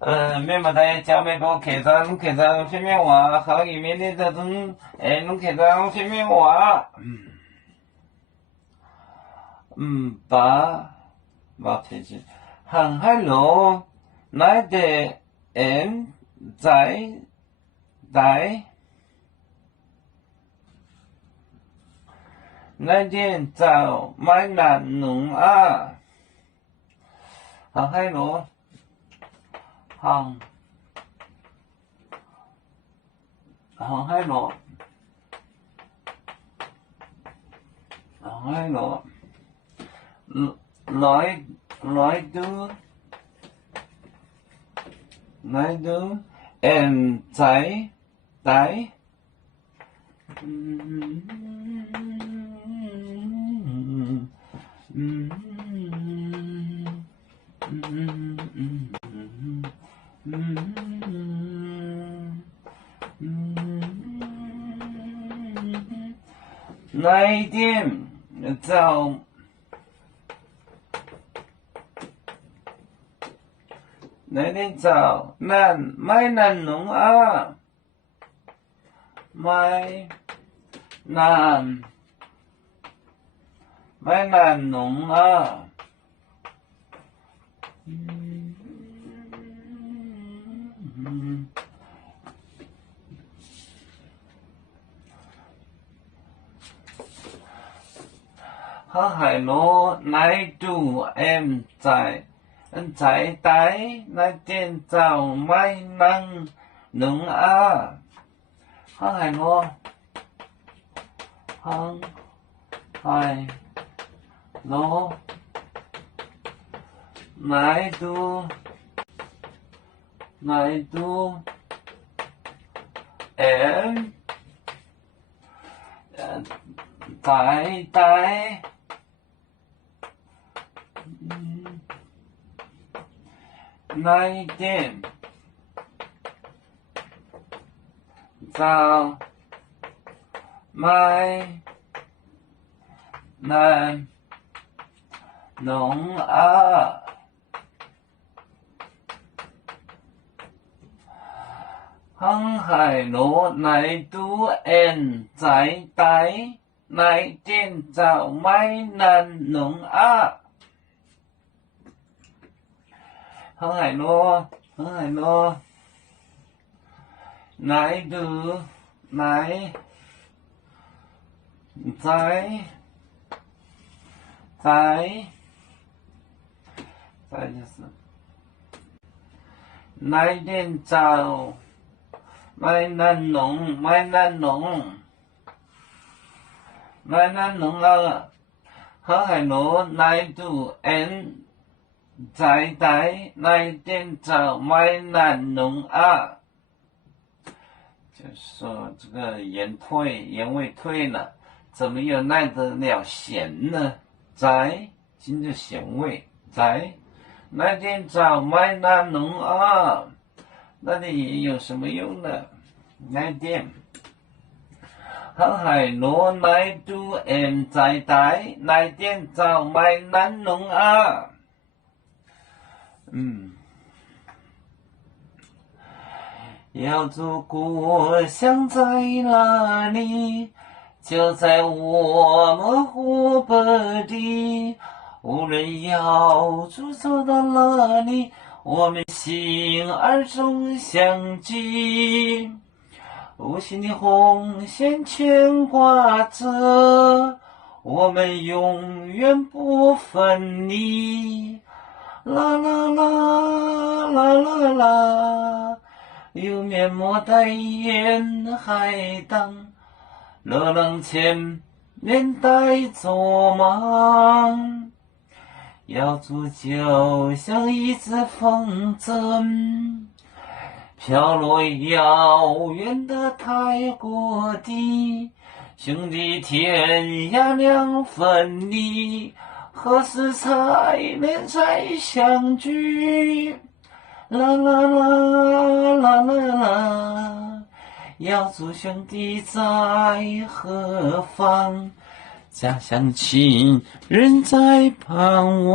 每么在交每个客栈方面话，好里面的这种弄客栈方面话，把推荐，航海路来的人在那点找买难弄啊，航海路。航海路，來到人仔底，來點就來點就買難弄啊，買難弄啊。航海路來到人在底那點就買難弄啊，航海路來到人在底。來點就買難弄啊，航海路來到人在底，來點就買難弄啊。航海路來到再就是來點就買難弄啊，航海路來到人在底來點就買難弄啊，就是說這個言尾退了，怎麼又來得了弦呢？在今着弦尾，在來點就買難弄啊，那裡有什麼用呢？來點航海路來到人在底，來點就買難弄啊。要祖國鄉在哪裡？就在我們湖北地。無論要祖走到哪裡，我們心兒總相記。無形的紅線牽掛着，我們永遠不分離。啦啦啦啦啦啦，有面膜代言海蕩，熱浪前面帶做夢，要祖就像一隻風箏，飄落遙遠的泰國地，兄弟天涯兩分離，何時才能再相聚？啦啦啦啦啦啦，要祖兄弟在何方？家鄉親人在盼望。